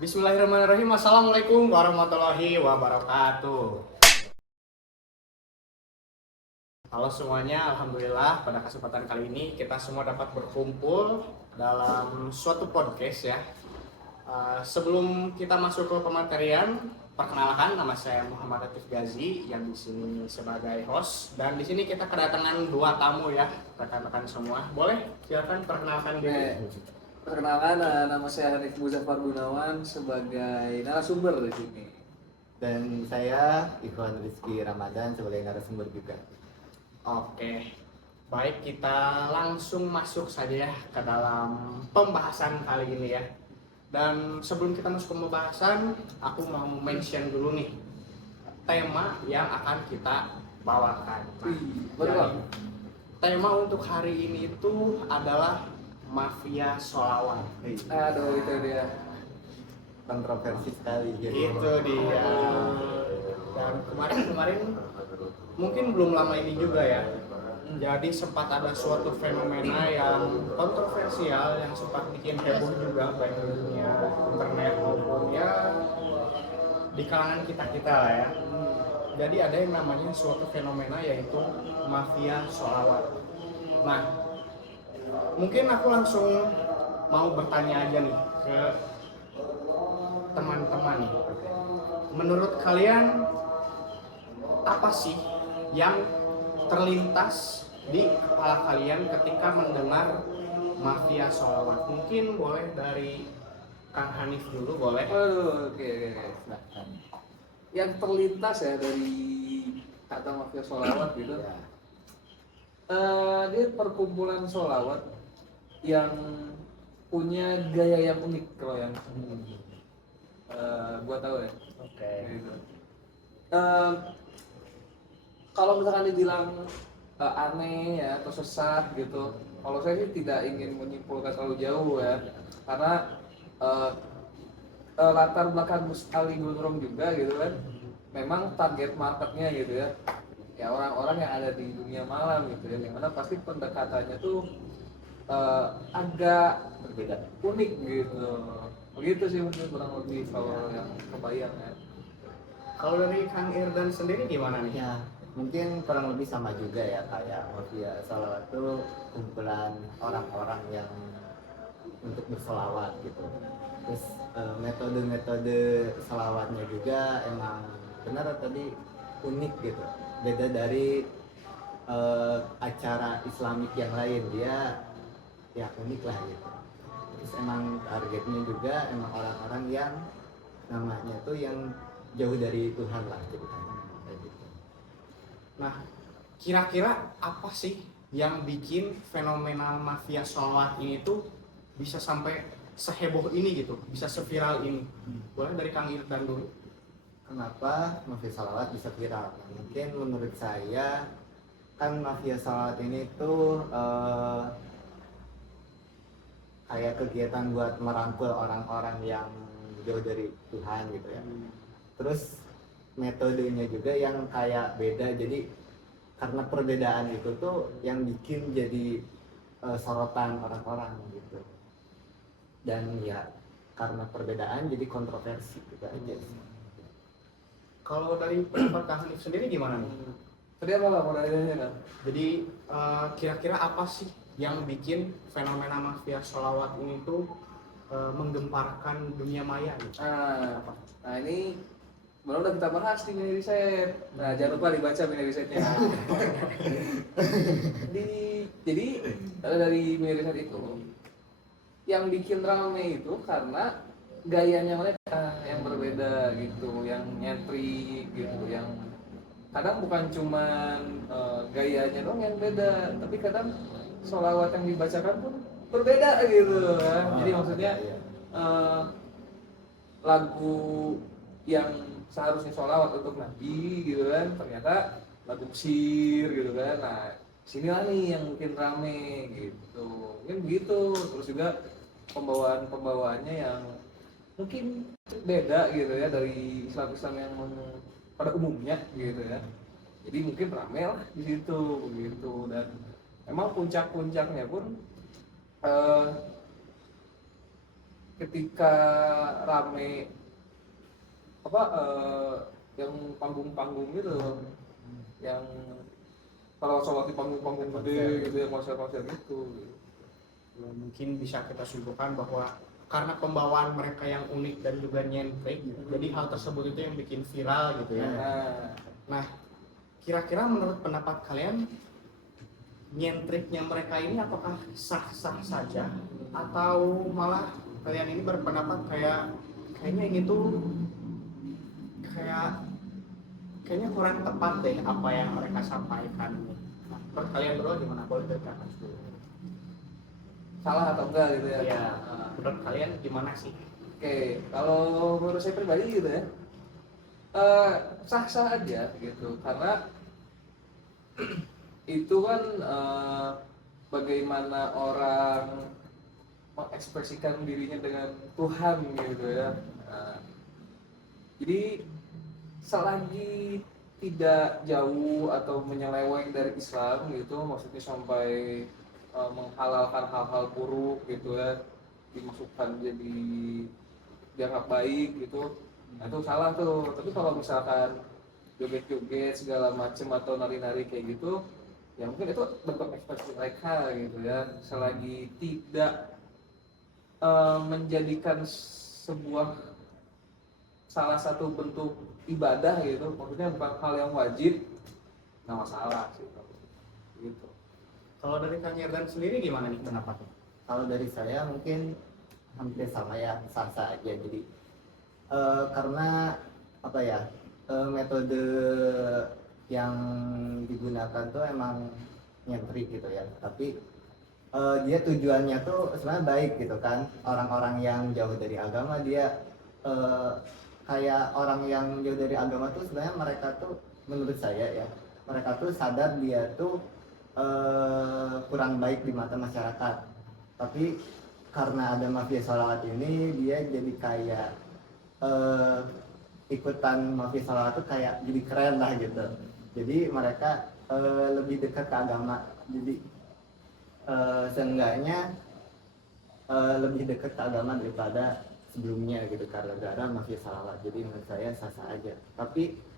Bismillahirrahmanirrahim. Assalamualaikum warahmatullahi wabarakatuh. Halo semuanya, alhamdulillah pada kesempatan kali ini kita semua dapat berkumpul dalam suatu podcast ya. Sebelum kita masuk ke pematerian, perkenalkan nama saya Muhammad Latif Gazi yang di sini sebagai host, dan di sini kita kedatangan dua tamu ya, rekan-rekan semua. Boleh silakan perkenalkan diri. Perkenalkan, nama saya Hanif Muzaffar Gunawan sebagai narasumber di sini. Dan saya Ikhwan Rizky Ramadan sebagai narasumber juga. Oke, baik, kita langsung masuk saja ya ke dalam pembahasan kali ini ya. Dan sebelum kita masuk ke pembahasan, aku mau mention dulu nih tema yang akan kita bawakan. Betul. Tema untuk hari ini itu adalah mafia sholawat. Aduh, itu dia. Kontroversi sekali ya. Itu dia. Dan kemarin mungkin belum lama ini juga ya. Jadi sempat ada suatu fenomena yang kontroversial yang sempat bikin heboh juga baik di dunia internet maupun ya di kalangan kita lah ya. Jadi ada yang namanya suatu fenomena yaitu mafia sholawat. Nah, mungkin aku langsung mau bertanya aja nih ke teman-teman nih. Menurut kalian apa sih yang terlintas di kepala kalian ketika mendengar mafia sholawat? Mungkin boleh dari Kang Hanif dulu, boleh? Aduh, oke. Yang terlintas ya dari kata mafia sholawat gitu. Dia perkumpulan sholawat yang punya gaya yang unik kalau yang gua tahu ya. Oke. Gitu. Kalau misalkan dibilang aneh ya atau sesat gitu, kalau saya sih tidak ingin menyimpulkan terlalu jauh ya, karena latar belakang Gus Ali Gundrom juga gitu kan, memang target marketnya gitu ya, orang-orang yang ada di dunia malam gitu ya, dimana pasti pendekatannya tuh agak Berbeda. unik gitu, begitu sih mungkin kurang lebih kalau yang kebayang ya. Kalau dari Kang Irdan sendiri gimana nih? Ya, mungkin kurang lebih sama juga ya, kayak mafia sholawat itu kumpulan orang-orang yang untuk bersolawat gitu. Terus metode-metode sholawatnya juga emang benar tadi unik gitu. Beda dari acara Islamik yang lain, dia ya unik lah gitu. Terus emang targetnya juga emang orang-orang yang namanya tuh yang jauh dari Tuhan lah gitu. Kayak gitu. Nah, kira-kira apa sih yang bikin fenomena mafia sholawat ini tuh bisa sampai seheboh ini gitu, bisa seviral ini? Boleh dari Kang Irdan dulu. Kenapa mafia salawat bisa viral? Mungkin menurut saya kan mafia salawat ini tuh kayak kegiatan buat merangkul orang-orang yang jauh dari Tuhan gitu ya. Terus metodenya juga yang kayak beda, jadi karena perbedaan itu tuh yang bikin jadi sorotan orang-orang gitu. Dan ya karena perbedaan jadi kontroversi gitu aja sih. Kalau dari pendapat Kang Hanif sendiri gimana nih? Tadi apa lah pertanyaannya kan? Jadi kira-kira apa sih yang bikin fenomena mafia sholawat ini tuh menggemparkan dunia maya gitu? Nah ini baru udah kita bahas di mini riset. Nah jangan lupa dibaca mini risetnya. Jadi dari mini riset itu yang bikin rame itu karena gayanya mereka yang berbeda gitu, yang nyentrik gitu, yang kadang bukan cuman gayanya dong yang beda, tapi kadang sholawat yang dibacakan pun berbeda gitu kan. Jadi maksudnya lagu yang seharusnya sholawat untuk Nabi gitu kan, ternyata lagu Mesir gitu kan. Nah sinilah nih yang mungkin rame gitu, mungkin begitu. Terus juga pembawaannya yang mungkin beda gitu ya dari Islam yang pada umumnya gitu ya. Jadi mungkin rame lah di situ begitu. Dan memang puncak-puncaknya pun ketika rame apa yang panggung-panggung gitu, yang kalau sholat di panggung-panggung gede gitu, yang konser-konser gitu. Ya, mungkin bisa kita simpulkan bahwa karena pembawaan mereka yang unik dan juga nyentrik, jadi hal tersebut itu yang bikin viral gitu ya. Nah, kira-kira menurut pendapat kalian nyentriknya mereka ini apakah sah-sah saja atau malah kalian ini berpendapat kayaknya ini tuh kayaknya kurang tepat deh apa yang mereka sampaikan. Nah, menurut kalian berdua gimana? Boleh ceritakan dulu. Salah atau enggak gitu ya? Ya, menurut kalian gimana sih? Oke, kalau menurut saya pribadi gitu ya, sah-sah aja gitu, karena itu kan bagaimana orang mengekspresikan dirinya dengan Tuhan gitu ya. Jadi selagi tidak jauh atau menyeleweng dari Islam gitu, maksudnya sampai menghalalkan hal-hal buruk gitu ya, dimasukkan jadi dianggap baik gitu, nah itu salah tuh. Tapi kalau misalkan joget-joget segala macem atau nari-nari kayak gitu, ya mungkin itu bentuk ekspresi mereka gitu ya, selagi tidak menjadikan sebuah salah satu bentuk ibadah gitu, maksudnya bukan hal yang wajib, nggak masalah sih gitu. Kalau dari Kang Yerdan sendiri gimana nih pendapatnya? Kalau dari saya mungkin hampir sama ya, sah-sah aja. Jadi karena apa ya, metode yang digunakan tuh emang nyentrik gitu ya, tapi dia tujuannya tuh sebenarnya baik gitu kan. Orang-orang yang jauh dari agama dia kayak orang yang jauh dari agama tuh sebenarnya mereka tuh, menurut saya ya, mereka tuh sadar dia tuh kurang baik di mata masyarakat. Tapi karena ada mafia sholawat ini, dia jadi kayak ikutan mafia sholawat tuh kayak jadi keren lah gitu. Jadi mereka lebih dekat ke agama. Jadi seenggaknya lebih dekat ke agama daripada sebelumnya gitu, gara-gara mafia sholawat. Jadi menurut saya sah-sah aja. Tapi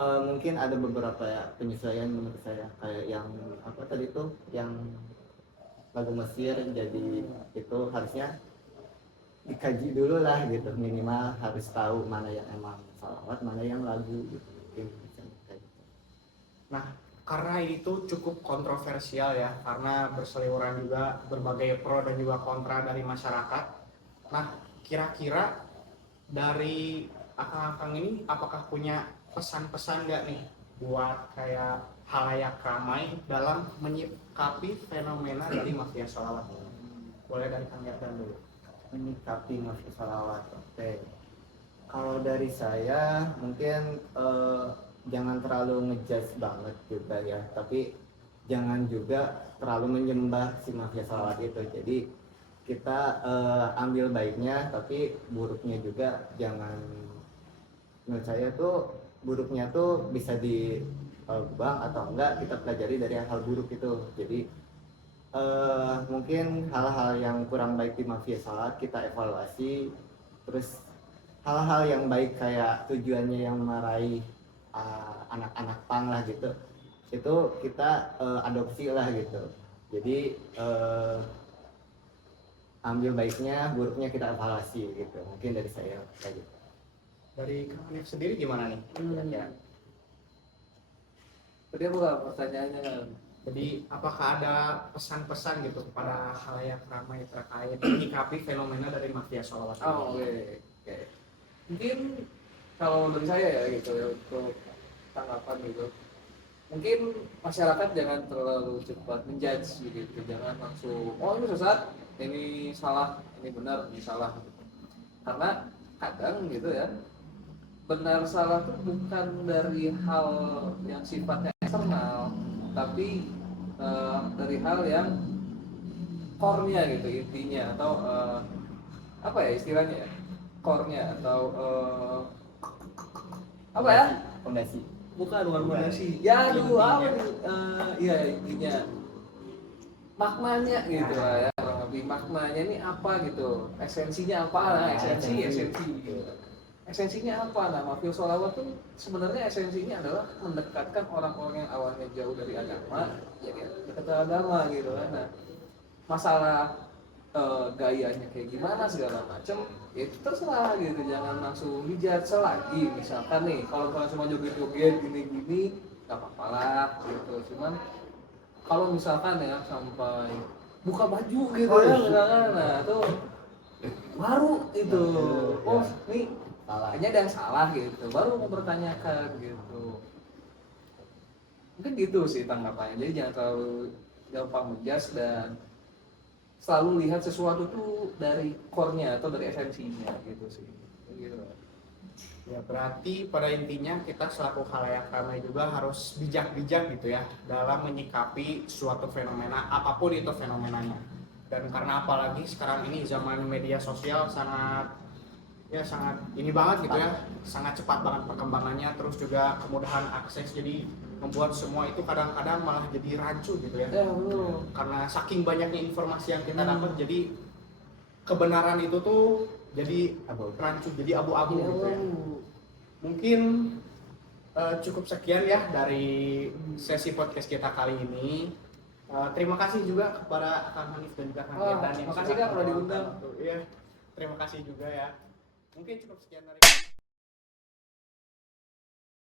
mungkin ada beberapa ya penyesuaian menurut saya, kayak yang apa tadi tuh, yang lagu Mesir, jadi itu harusnya dikaji dulu lah gitu, minimal harus tahu mana yang emang salawat, mana yang lagu gitu, mungkin kayak gitu. Nah, karena itu cukup kontroversial ya, karena berseliweran juga berbagai pro dan juga kontra dari masyarakat. Nah, kira-kira dari akang-akang ini apakah punya pesan-pesan nggak nih buat kayak halayak ramai dalam menyikapi fenomena dari mafia sholawat? Boleh dari Kang Yerdan dulu. Menyikapi mafia sholawat, oke. Kalau dari saya mungkin jangan terlalu ngejudge banget juga ya, tapi jangan juga terlalu menyembah si mafia sholawat itu. Jadi kita ambil baiknya, tapi buruknya juga jangan. Menurut saya tuh buruknya tuh bisa diubah atau enggak kita pelajari dari hal buruk itu. Jadi mungkin hal-hal yang kurang baik di mafia sholawat kita evaluasi, terus hal-hal yang baik kayak tujuannya yang meraih anak-anak pang lah gitu, itu kita adopsi lah gitu. Jadi ambil baiknya, buruknya kita evaluasi gitu. Mungkin dari saya kayak gitu. Dari Kang Hanif sendiri gimana nih? Ya. Tadi apa pertanyaannya? Jadi apakah ada pesan-pesan gitu kepada halayak ramai terkait menyikapi fenomena dari mafia sholawat? Oh, oke. Mungkin kalau dari saya ya gitu ya, untuk tanggapan gitu, mungkin masyarakat jangan terlalu cepat menjudge gitu, jangan langsung oh ini sesat, ini salah, ini benar, ini salah, karena kadang gitu ya, benar salah itu bukan dari hal yang sifatnya eksternal, tapi dari hal yang core-nya gitu, intinya, atau apa ya istilahnya ya, core-nya atau apa ya, Fondasi. bukan fondasi ya, aduh apa iya intinya, maknanya gitu lah ya kurang tapi maknanya ini apa gitu, esensinya apa, nah esensinya apa. Nah mafia sholawat tuh sebenarnya esensinya adalah mendekatkan orang-orang yang awalnya jauh dari agama jadi dekat ke agama gitu kan. Nah masalah gayanya kayak gimana segala macem ya itu terserah gitu, jangan langsung dijudge. Selagi misalkan nih kalau kalian cuma joget-joget gini-gini gak apa-apa lah gitu, cuman kalau misalkan ya sampai buka baju gitu ya misalkan, nah itu baru itu oh nih Salah. kayaknya ada yang salah gitu, baru mempertanyakan gitu. Mungkin gitu sih tanggapannya, jadi jangan terlalu gampang menjudge dan selalu lihat sesuatu tuh dari core-nya atau dari esensinya gitu sih. Gitu. Ya berarti pada intinya kita selaku khalayak ramai juga harus bijak-bijak gitu ya dalam menyikapi suatu fenomena apapun itu fenomenanya. Dan karena apalagi sekarang ini zaman media sosial sangat ini banget gitu ya, sangat cepat banget perkembangannya, terus juga kemudahan akses, jadi membuat semua itu kadang-kadang malah jadi rancu gitu ya. Karena saking banyaknya informasi yang kita dapat, jadi kebenaran itu tuh jadi rancu, jadi abu-abu gitu ya. Mungkin cukup sekian ya dari sesi podcast kita kali ini. Terima kasih juga kepada Kang Hanif dan juga Kang Irdan yang terima kasih Kak udah diundang. Iya, terima kasih juga ya. Mungkin cukup sekian dari